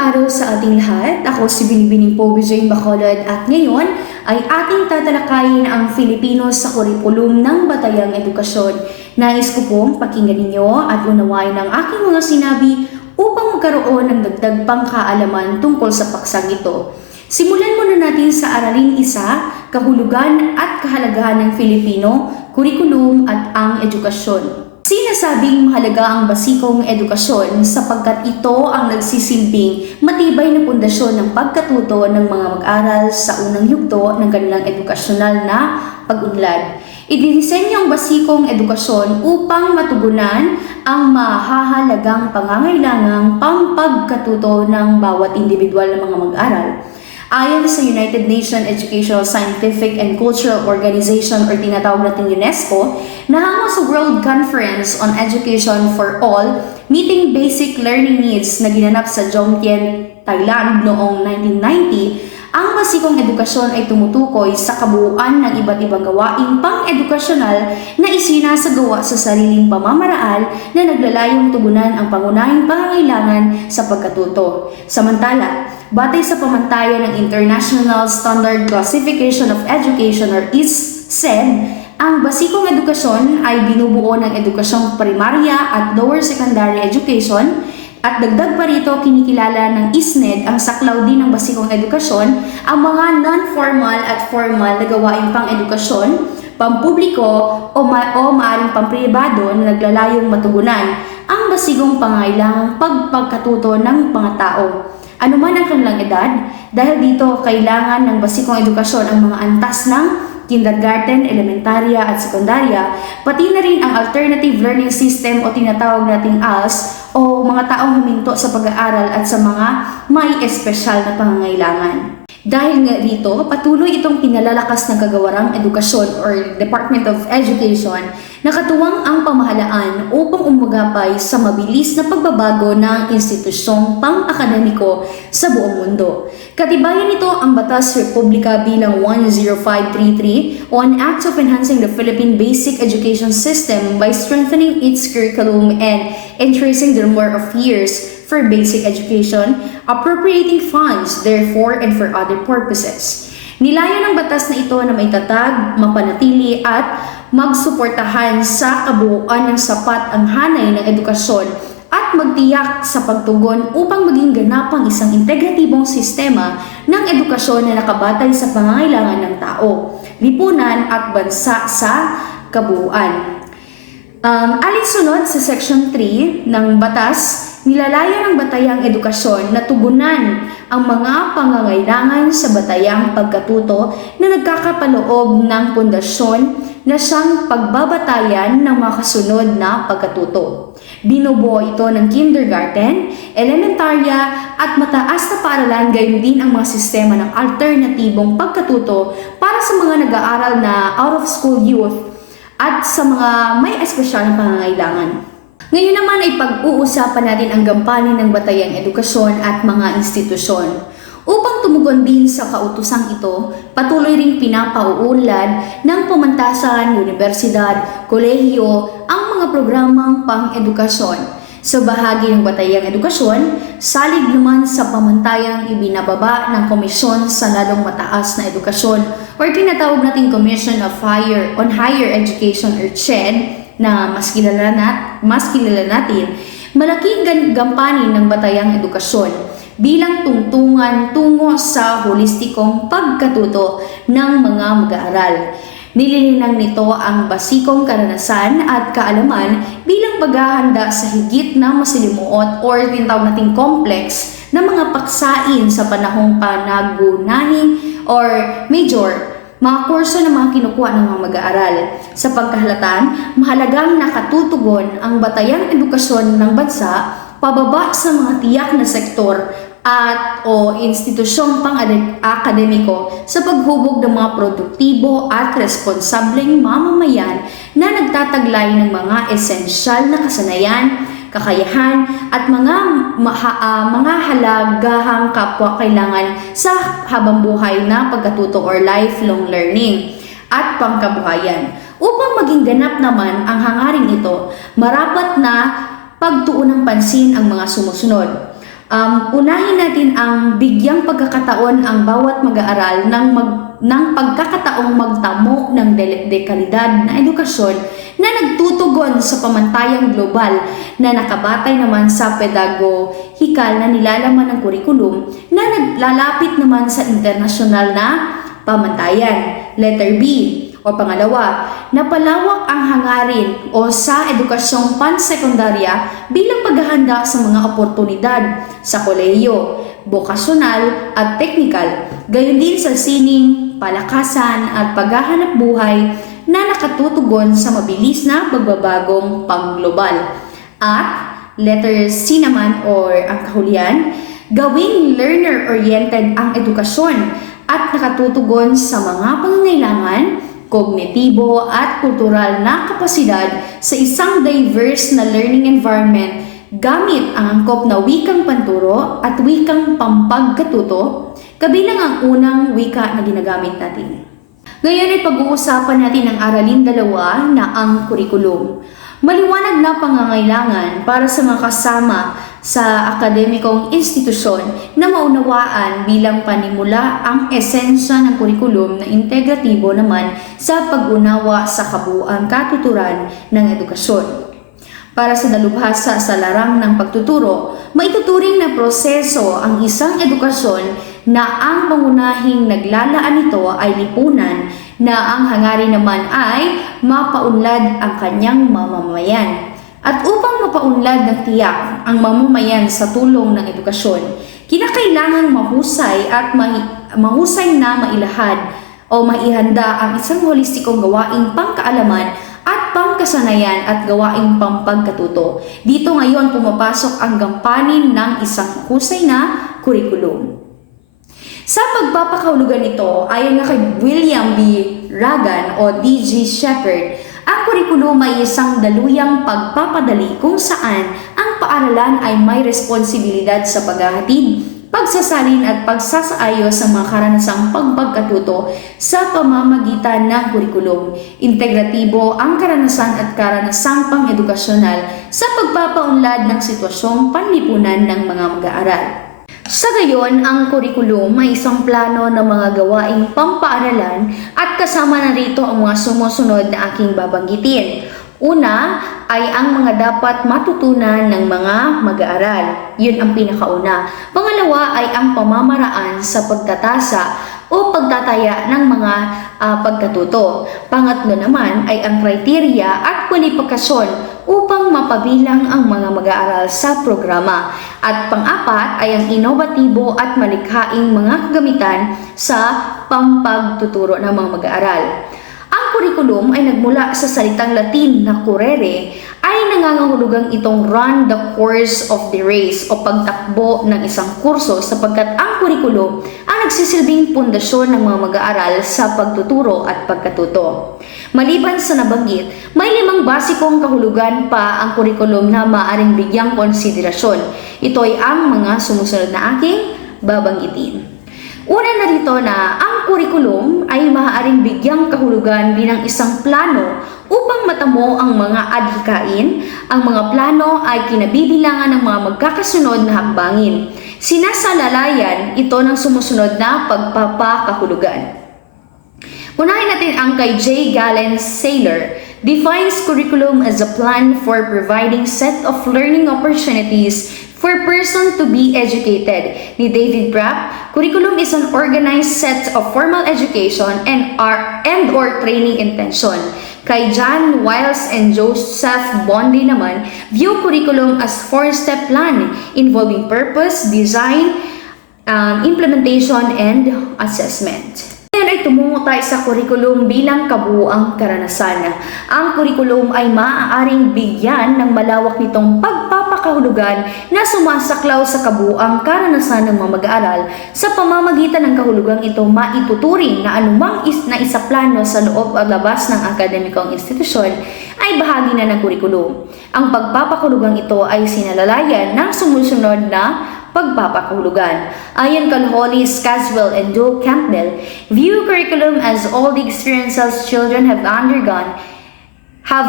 araw sa ating lahat. Ako si Binibining po Vijay Bacolod at ngayon ay ating tatalakayin ang Filipino sa kurikulum ng Batayang Edukasyon. Nais ko pong pakinggan ninyo at unawain ang aking mga sinabi upang magkaroon ng dagdag pang kaalaman tungkol sa paksang ito. Simulan muna natin sa aralin isa, kahulugan at kahalagahan ng Filipino, kurikulum at ang edukasyon. Sinasabing mahalaga ang basikong edukasyon sapagkat ito ang nagsisilbing matibay na pundasyon ng pagkatuto ng mga mag-aral sa unang yugto ng kanilang edukasyonal na pag-unlad. Idinisenyo ang basikong edukasyon upang matugunan ang mahahalagang pangangailangang pampagkatuto ng bawat individual na mga mag-aral. Ayon sa United Nations Educational, Scientific and Cultural Organization or tinatawag natin UNESCO, nahango sa World Conference on Education for All, Meeting Basic Learning Needs na ginanap sa Jomtien, Thailand noong 1990, ang basikong edukasyon ay tumutukoy sa kabuuan ng iba't ibang gawaing pang-edukasyonal na isinasagawa sa sariling pamamaraan na naglalayong tugunan ang pangunahing pangangailangan sa pagkatuto. Samantala, batay sa pamantayan ng International Standard Classification of Education or ISSED, ang basikong edukasyon ay binubuo ng edukasyong primarya at lower secondary education. At dagdag pa rito, kinikilala ng ISNED ang saklaw din ng basikong edukasyon, ang mga non-formal at formal na gawaing pang-edukasyon, pampubliko o maaring pampribado na naglalayong matugunan ang basikong pangailangang pagpagkatuto ng mga tao. Ano man ang kanilang edad, dahil dito kailangan ng basikong edukasyon ang mga antas ng kindergarten, elementarya at sekundarya, pati na rin ang alternative learning system o tinatawag nating ALS o mga taong huminto sa pag-aaral at sa mga may espesyal na pangangailangan. Dahil nga rito, patuloy itong pinalalakas ng kagawarang edukasyon or Department of Education na katuwang ang pamahalaan upang umagapay sa mabilis na pagbabago ng institusyong pang-akademiko sa buong mundo. Katibayan nito ang Batas Republika bilang 10533 on Act of Enhancing the Philippine Basic Education System by strengthening its curriculum and increasing the number of years for basic education, appropriating funds therefore and for other purposes. Nilayan ng batas na ito na maitatag, mapanatili at magsuportahan sa kabuuan ng sapat ang hanay ng edukasyon at magtiyak sa pagtugon upang maging ganapang isang integratibong sistema ng edukasyon na nakabatay sa pangangailangan ng tao, lipunan at bansa sa kabuuan. Alinsunod sa Section 3 ng Batas, nilalaya ng Batayang Edukasyon na tugunan ang mga pangangailangan sa batayang pagkatuto na nagkakapaloob ng pundasyon na siyang pagbabatayan ng mga kasunod na pagkatuto. Binubuo ito ng kindergarten, elementarya at mataas na paaralan, gayon din ang mga sistema ng alternatibong pagkatuto para sa mga nag-aaral na out-of-school youth at sa mga may espesyal na pangangailangan. Ngayon naman ay pag-uusapan natin ang gampanin ng Batayang Edukasyon at mga institusyon. Upang tumugon din sa kautosang ito, patuloy ring pinapauunlad ng pamantasan, universidad, kolehiyo ang mga programang pang-edukasyon. Sa bahagi ng Batayang Edukasyon, salig naman sa pamantayang ibinababa ng Komisyon sa Lalong Mataas na Edukasyon or tinatawag nating Commission on Higher Education or CHED na mas kilala natin, malaking gampanin ng Batayang Edukasyon bilang tungtungan tungo sa holistikong pagkatuto ng mga mag-aaral. Nililinang nito ang basikong karanasan at kaalaman bilang paghahanda sa higit na masilimuot or tinatawag nating complex na mga paksain sa panahong panagunahing or major mga kurso na mga kinukuha ng mga mag-aaral. Sa pagkahalatan, mahalagang nakatutugon ang Batayang Edukasyon ng bansa pababa sa mga tiyak na sektor at o institusyong pang-akademiko sa paghubog ng mga produktibo at responsableng mamamayan na nagtataglay ng mga esensyal na kasanayan, kakayahan at mga halagahang kapwa-kailangan sa habang-buhay na pagkatuto or lifelong learning at pangkabuhayan. Upang maging ganap naman ang hangaring ito, marapat na pagtuon ng pansin ang mga sumusunod. Unahin natin ang bigyang pagkakataon ang bawat mag-aaral ng pagkakataong magtamo ng dekalidad na edukasyon na nagtutugon sa pamantayang global na nakabatay naman sa pedagogikal na nilalaman ng kurikulum na naglalapit naman sa internasyonal na pamantayan. Letter B. O pangalawa, napalawak ang hangarin o sa edukasyong pansekundarya bilang paghahanda sa mga oportunidad sa kolehiyo, bokasyonal at teknikal, gayon din sa sining, palakasan at paghahanap buhay na nakatutugon sa mabilis na pagbabagong pangglobal. At letter C naman or ang kahulian, gawing learner-oriented ang edukasyon at nakatutugon sa mga pangangailangan, kognitibo at kultural na kapasidad sa isang diverse na learning environment gamit ang angkop na wikang panturo at wikang pampagkatuto, kabilang ang unang wika na ginagamit natin. Ngayon ay pag-uusapan natin ang aralin dalawa na ang kurikulum. Maliwanag na pangangailangan para sa mga kasama sa akademikong institusyon na maunawaan bilang panimula ang esensya ng kurikulum na integratibo naman sa pag-unawa sa kabuuang katuturan ng edukasyon. Para sa dalubhasa sa larang ng pagtuturo, maituturing na proseso ang isang edukasyon na ang pangunahing naglalaan nito ay lipunan na ang hangarin naman ay mapaunlad ang kanyang mamamayan. At upang mapaunlad ng tiyak ang mamamayan sa tulong ng edukasyon, kinakailangang mahusay at mahusay na mailahad o maihanda ang isang holistikong gawaing pangkaalaman at pangkasanayan at gawaing pampagkatuto. Dito ngayon pumapasok ang gampanin ng isang husay na kurikulum. Sa pagpapakahulugan nito, ayon na kay William B. Ragan o D.G. Shepherd, ang kurikulum ay isang daluyang pagpapadali kung saan ang paaralan ay may responsibilidad sa paghahatid, pagsasalin at pagsasaayos sa mga karanasang pagpagkatuto sa pamamagitan ng kurikulum. Integratibo ang karanasan at karanasang pang-edukasyonal sa pagpapaunlad ng sitwasyong panlipunan ng mga mag-aaral. Sa gayon, ang kurikulum ay isang plano ng mga gawaing pampaaralan at kasama na rito ang mga sumusunod na aking babanggitin. Una ay ang mga dapat matutunan ng mga mag-aaral. Yun ang pinakauna. Pangalawa ay ang pamamaraan sa pagtatasa o pagtataya ng mga pagkatuto. Pangatlo naman ay ang kriteriya at kwalifikasyon upang mapabilang ang mga mag-aaral sa programa. At pang-apat ay ang inovatibo at malikhaing mga kagamitan sa pampagtuturo ng mga mag-aaral. Ang kurikulum ay nagmula sa salitang Latin na currere ay nangangahulugang itong run the course of the race o pagtakbo ng isang kurso sapagkat ang kurikulum ang nagsisilbing pundasyon ng mga mag-aaral sa pagtuturo at pagkatuto. Maliban sa nabanggit, may 5 basikong kahulugan pa ang kurikulum na maaaring bigyang konsiderasyon. Ito ay ang mga sumusunod na aking babanggitin. Una na rito na ang kurikulum ay maaaring bigyang kahulugan bilang isang plano upang matamo ang mga adhikain. Ang mga plano ay kinabibilangan ng mga magkakasunod na hakbangin. Sinasalalayan ito ng sumusunod na pagpapakahulugan. Unahin natin ang kay J. Galen Saylor, defines curriculum as a plan for providing set of learning opportunities for person to be educated. Ni David Brapp, curriculum is an organized set of formal education and or training intention. Kay John Wiles and Joseph Bondi naman, view curriculum as 4-step plan involving purpose, design, implementation, and assessment. Ngayon ay tumungo tayo sa kurikulum bilang kabuuang karanasan. Ang kurikulum ay maaaring bigyan ng malawak nitong pagpapakahulugan na sumasaklaw sa kabuuang karanasan ng mga mag-aaral. Sa pamamagitan ng kahulugang ito, maituturing na anumang naisaplano sa loob at labas ng akademikong institusyon ay bahagi na ng kurikulum. Ang pagpapakahulugang ito ay sinalalayan ng sumusunod na pagpapakahulugan. Ayon kay Hollis, Caswell, and Joe Campbell, view curriculum as all the experiences children have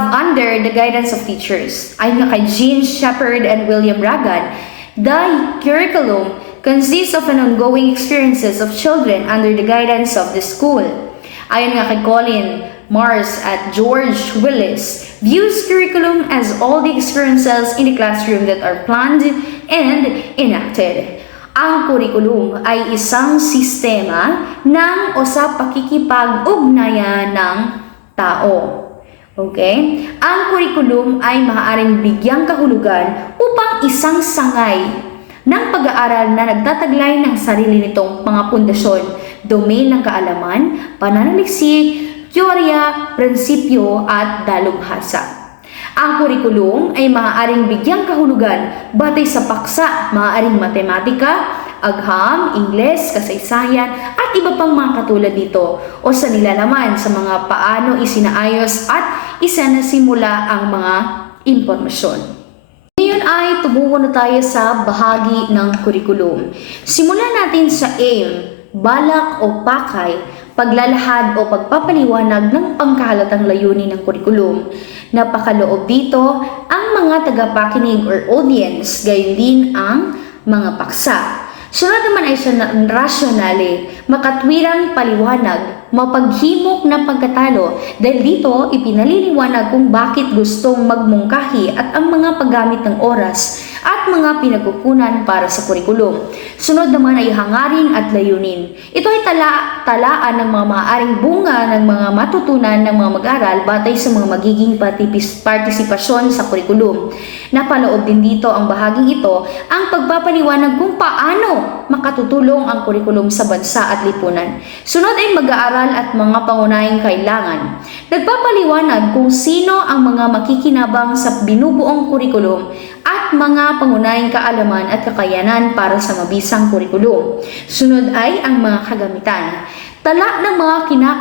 under the guidance of teachers. Ayon kay Jean Shepherd and William Ragan, The curriculum consists of an ongoing experiences of children under the guidance of the school. Ayon nga kay Colin Mars at George Willis, views curriculum as all the experiences in the classroom that are planned and enacted. Ang curriculum ay isang sistema ng o sa pakikipag-ugnayan ng tao. Okay? Ang curriculum ay maaaring bigyang kahulugan upang isang sangay ng pag-aaral na nagtataglay ng sarili nitong mga pundasyon, domain ng kaalaman, pananaliksik, teorya, prinsipyo at dalubhasa. Ang kurikulum ay maaaring bigyang kahulugan batay sa paksa, maaaring matematika, agham, Ingles, kasaysayan at iba pang mga katulad nito o sa nilalaman sa mga paano isinaayos at isinasimula ang mga impormasyon. Ngayon ay tumungo na tayo sa bahagi ng kurikulum. Simulan natin sa aim, balak o pakay, paglalahad o pagpapaliwanag ng pangkahalatang layunin ng kurikulum. Napakaloob dito ang mga tagapakinig or audience, gayon din ang mga paksa. Sunod naman ay rasyonale, makatwirang paliwanag, mapaghimok na pagkatalo dahil dito ipinaliliwanag kung bakit gustong magmungkahi at ang mga paggamit ng oras at mga pinagkukunan para sa kurikulum. Sunod naman ay hangarin at layunin. Ito ay talaan ng mga maaaring bunga ng mga matutunan ng mga mag-aral batay sa mga magiging partisipasyon sa kurikulum. Napaloob din dito ang bahaging ito ang pagpapaliwanag kung paano makatutulong ang kurikulum sa bansa at lipunan. Sunod ay mag-aaral at mga pangunahing kailangan. Nagpapaliwanag kung sino ang mga makikinabang sa binubuong kurikulum at mga pangunahing kaalaman at kakayanan para sa mabisang kurikulum. Sunod ay ang mga kagamitan. Tala ng mga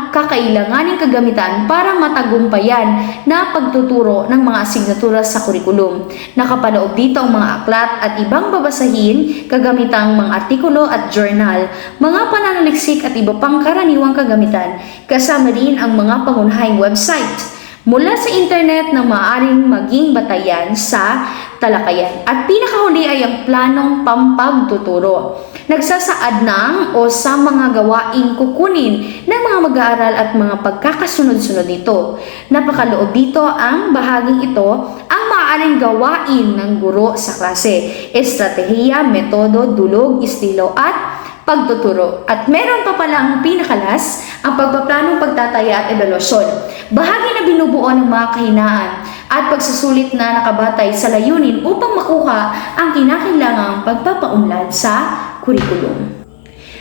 kakailanganing kagamitan para matagumpayan na pagtuturo ng mga asignatura sa kurikulum. Nakapaloob dito ang mga aklat at ibang babasahin, kagamitang mga artikulo at journal, mga pananaliksik at iba pang karaniwang kagamitan, kasama din ang mga pangunahing website mula sa internet na maaaring maging batayan sa talakayan. At pinakahuli ay ang planong pampagtuturo. Nagsasaad ng o sa mga gawaing kukunin ng mga mag-aaral at mga pagkakasunod-sunod nito. Napakaloob dito ang bahaging ito ang maaaring gawain ng guro sa klase, estratehiya, metodo, dulog, estilo at pagtuturo. At meron pa palang pinakalas ang pagpaplanong pagtataya at evaluasyon. Bahagi na binubuo ng mga kahinaan at pagsusulit na nakabatay sa layunin upang makuha ang kinakailangang pagpapaunlad sa kurikulum.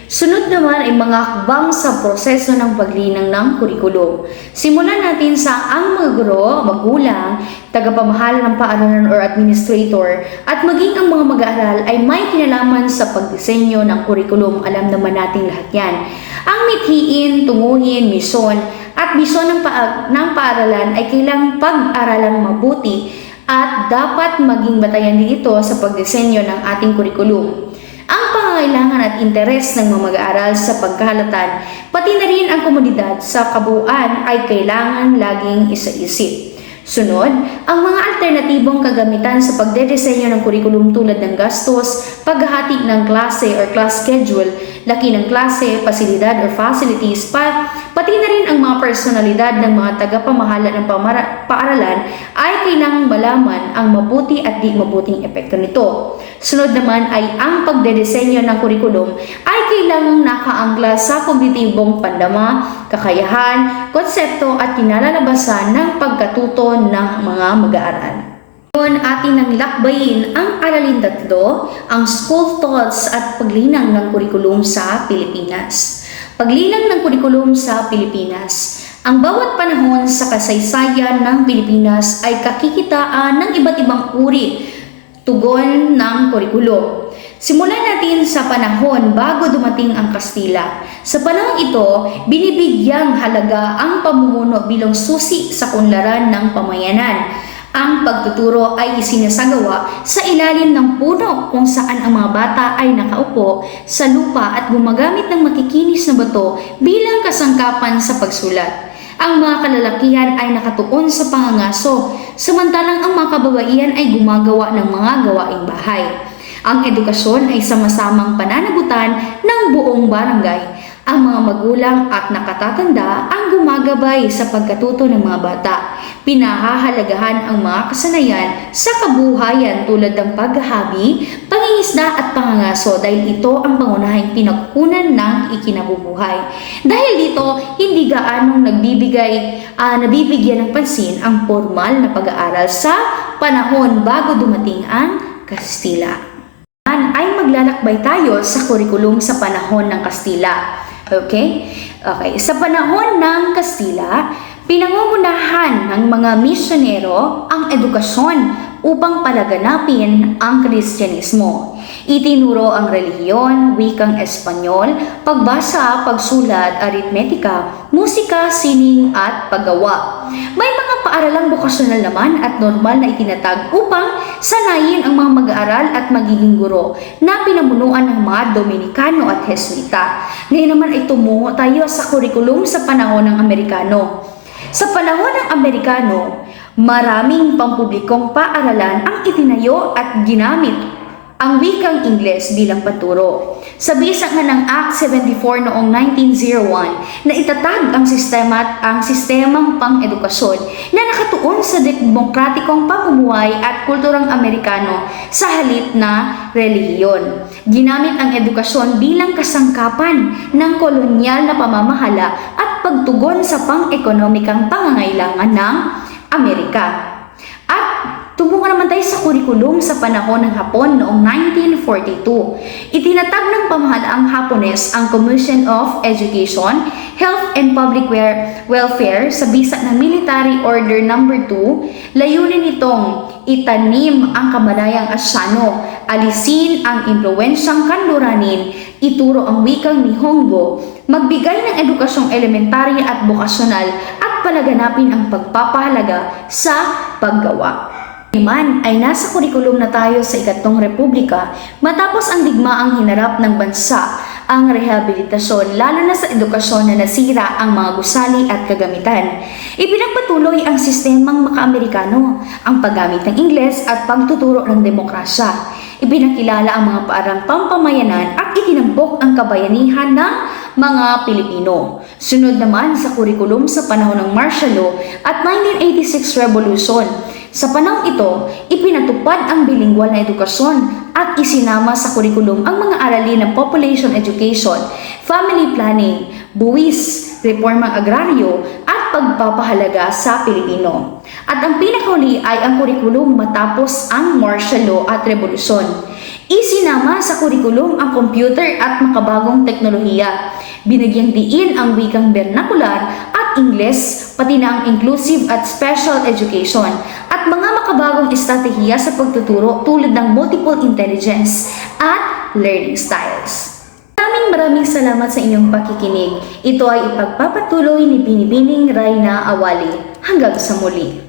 Sunod naman ay mga hakbang sa proseso ng paglinang ng kurikulum. Simulan natin sa ang mga guro, magulang, tagapamahala ng paaralan or administrator at maging ang mga mag-aaral ay may kinalaman sa pagdisenyo ng kurikulum. Alam naman natin lahat yan. Ang mithiin, tunguhin, misyon at misyon ng paaralan ay kailangang pag-aralang mabuti at dapat maging batayan din ito sa pagdisenyo ng ating kurikulum. Ang pangangailangan at interes ng mga mag-aaral sa pagkahalatan, pati na rin ang komunidad sa kabuuan ay kailangan laging isa-isip. Sunod, ang mga alternatibong kagamitan sa pagdedesenyo ng kurikulum tulad ng gastos, paghahati ng klase or class schedule, laki ng klase, pasilidad or facilities, pati na rin ang mga personalidad ng mga tagapamahala ng paaralan ay kailangang malaman ang mabuti at di mabuting epekto nito. Sunod naman ay ang pagdedesenyo ng kurikulum ay kailangang nakaangla sa kognitibong pandama, kakayahan, konsepto at kinalalabasan ng pagkatuto ng mga mag-aaral. Ngayon ating nang lakbayin ang aralin tatlo, ang school thoughts at paglinang ng kurikulum sa Pilipinas. Paglinang ng kurikulum sa Pilipinas. Ang bawat panahon sa kasaysayan ng Pilipinas ay kakikitaan ng iba't ibang uri tugon ng kurikulum. Simulan natin sa panahon bago dumating ang Kastila. Sa panahon ito, binibigyang halaga ang pamumuno bilang susi sa unlaran ng pamayanan. Ang pagtuturo ay isinasagawa sa ilalim ng puno kung saan ang mga bata ay nakaupo sa lupa at gumagamit ng makikinis na bato bilang kasangkapan sa pagsulat. Ang mga kalalakihan ay nakatuon sa pangangaso, samantalang ang mga kababaihan ay gumagawa ng mga gawaing bahay. Ang edukasyon ay sama-samang pananagutan ng buong barangay. Ang mga magulang at nakatatanda ang gumagabay sa pagkatuto ng mga bata. Pinahahalagahan ang mga kasanayan sa kabuhayan tulad ng paghahabi, pangingisda at pangangaso dahil ito ang pangunahing pinagkunan ng ikinabubuhay. Dahil dito, hindi gaanong nabibigyan ng pansin ang formal na pag-aaral sa panahon bago dumating ang Kastila. Ay maglalakbay tayo sa kurikulum sa panahon ng Kastila. Okay? Sa panahon ng Kastila, pinangungunahan ng mga misyonero ang edukasyon upang palaganapin ang Kristyanismo. Itinuro ang relihiyon, wikang Espanyol, pagbasa, pagsulat, aritmetika, musika, sining at paggawa. May mga paaralang bokasyonal naman at normal na itinatag upang sanayin ang mga mag-aaral at magiging guro na pinamunuan ng mga Dominikano at Jesuita. Ngayon naman ay tumungo tayo sa kurikulum sa panahon ng Amerikano. Sa panahon ng Amerikano, maraming pampublikong paaralan ang itinayo at ginamit ang wikang Ingles bilang panturo. Sa bisa nga ng Act 74 noong 1901 na itatag ang sistemang pang-edukasyon na nakatuon sa demokratikong pamumuhay at kulturang Amerikano sa halip na relihiyon. Ginamit ang edukasyon bilang kasangkapan ng kolonyal na pamamahala at pagtugon sa pang-ekonomikang pangangailangan ng Amerika. At tumungo naman tayo sa kurikulum sa panahon ng Hapon noong 1942. Itinatag ng pamahalaang Hapones ang Commission of Education, Health and Public Welfare sa bisa ng Military Order No. 2. Layunin nitong itanim ang kamalayang Asyano, alisin ang impluwensyang kanluranin, ituro ang wikang Nihongo, magbigay ng edukasyong elementarya at bokasyonal at palaganapin ang pagpapahalaga sa paggawa. Man ay nasa kurikulum na tayo sa ikatlong republika matapos ang digmaang hinarap ng bansa ang rehabilitasyon lalo na sa edukasyon na nasira ang mga gusali at kagamitan. Ipinagpatuloy ang sistemang maka-Amerikano, ang paggamit ng Ingles at pagtuturo ng demokrasya. Ipinakilala ang mga paarang pampamayanan at itinampok ang kabayanihan ng mga Pilipino. Sunod naman sa kurikulum sa panahon ng martial law at 1986 Revolution. Sa panahon ito, ipinatupad ang bilingual na edukasyon at isinama sa kurikulum ang mga aralin ng population education, family planning, buwis, reformang agraryo at pagpapahalaga sa Pilipino. At ang pinakahuli ay ang kurikulum matapos ang martial law at revolusyon. Isinama sa kurikulum ang computer at makabagong teknolohiya. Binagyang diin ang wikang vernacular at Ingles, pati na ang inclusive at special education at mga makabagong estratehiya sa pagtuturo tulad ng multiple intelligence at learning styles. Maraming salamat sa inyong pakikinig. Ito ay ipagpapatuloy ni Binibining Rayna Awali. Hanggang sa muli.